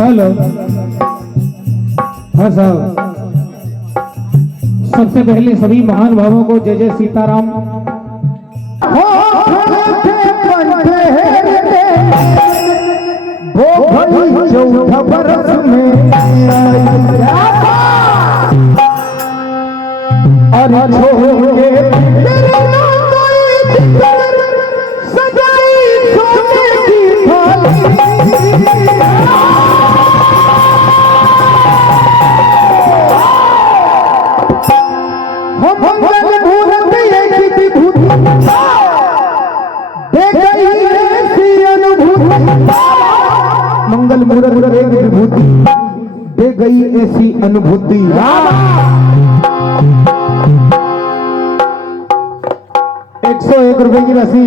Hello, हाँ साहब, सबसे पहले सभी महान भावों को जय जय सीताराम। वो चौथा बरस में मंगल मूरत एक विभूति दे गई ऐसी अनुभूति। 101 रुपए की राशि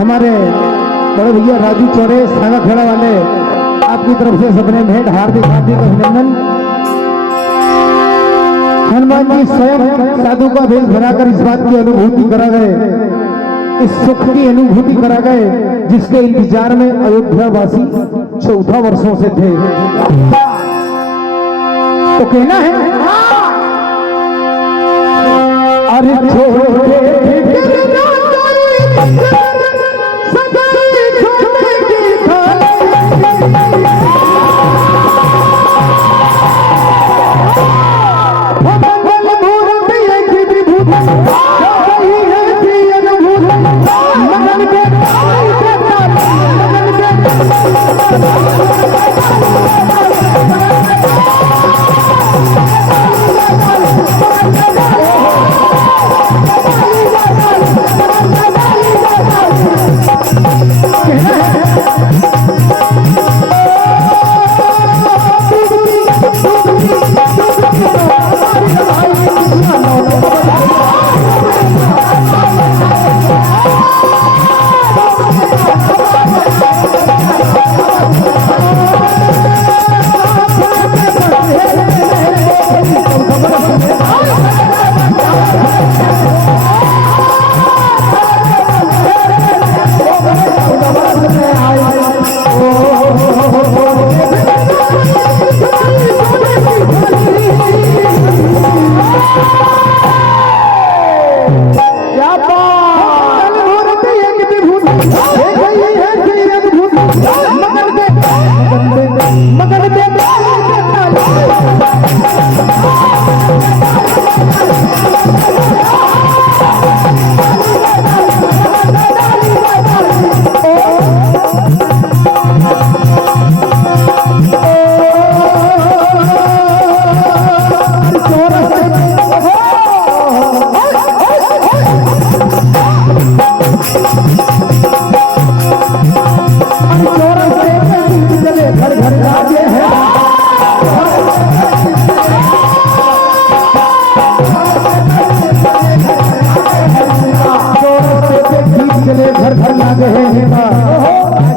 हमारे बड़े भैया राजू चौरे सागा खेड़ा वाले आपकी तरफ से सपने भेंट हार्दिक हार्दिक अभिनंदन। हनुमान जी स्वयं साधु का भेष बनाकर इस बात की अनुभूति करा गए, इस सुख की अनुभूति करा गए जिसके इंतजार में अयोध्या वासी 14 वर्षों से थे। तो कहना है अरे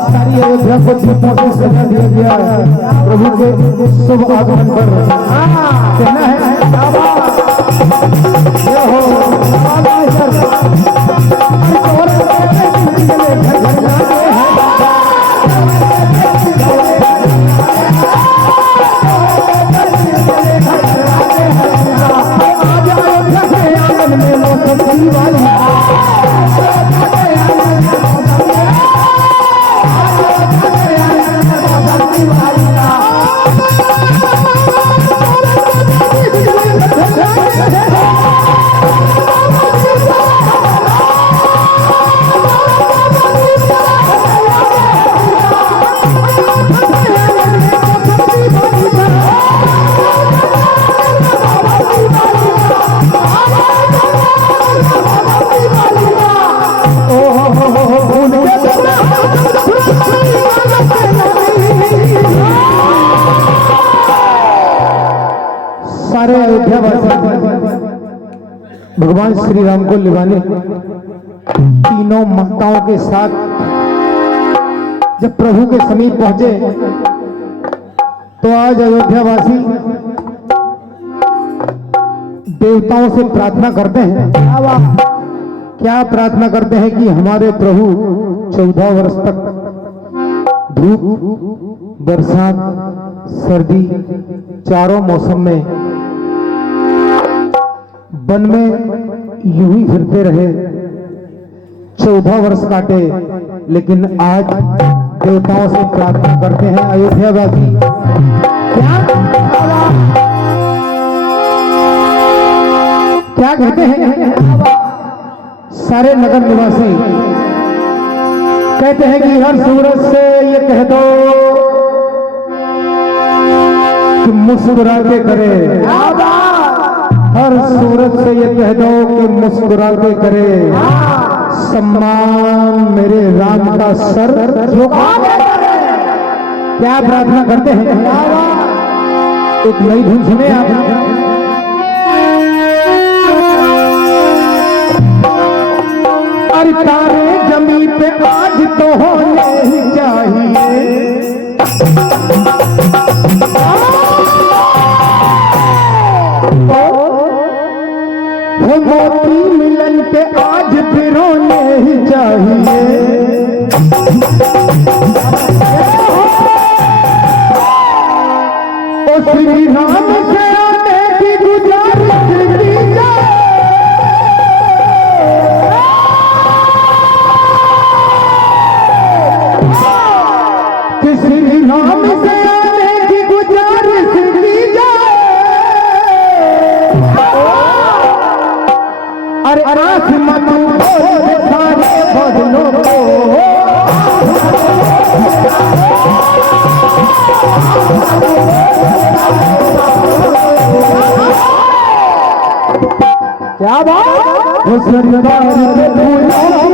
सारी अयोध्या को दीपों से सजा दिया गया है प्रभु के शुभ आगमन पर कहना है सारे अयोध्या भगवान श्री राम को लिवाने तीनों माताओं के साथ जब प्रभु के समीप पहुंचे तो आज अयोध्यावासी देवताओं से प्रार्थना करते हैं। क्या प्रार्थना करते हैं कि हमारे प्रभु 14 वर्ष तक धूप बरसात सर्दी चारों मौसम में वन में यूं ही फिरते रहे 14 वर्ष काटे, लेकिन आज देवताओं से प्रार्थना करते हैं अयोध्यावासी क्या कहते हैं सारे नगर निवासी कहते हैं कि हर सूरज से ये कह दो कि मुस्कुरा के करे, हर सूरज से ये कह दो कि मुस्कुरा के करे, सम्मान मेरे राम का सर झुका के करे। क्या प्रार्थना करते हैं? एक नई धुन सुने आप। अरे तारे जमी पे आज तो होने ही चाहिए, वो मोती मिलन पे आज फिर होने ही चाहिए। ओ श्री राम से आने की गुजारिश की जाए, श्री राम से आने की गुजारिश की जाए। अरे राख मत बोल सारे बदलों को, क्या बात उस दरबार में फूलों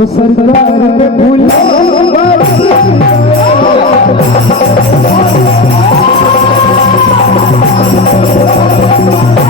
वो सरकार पे भूल Thank you.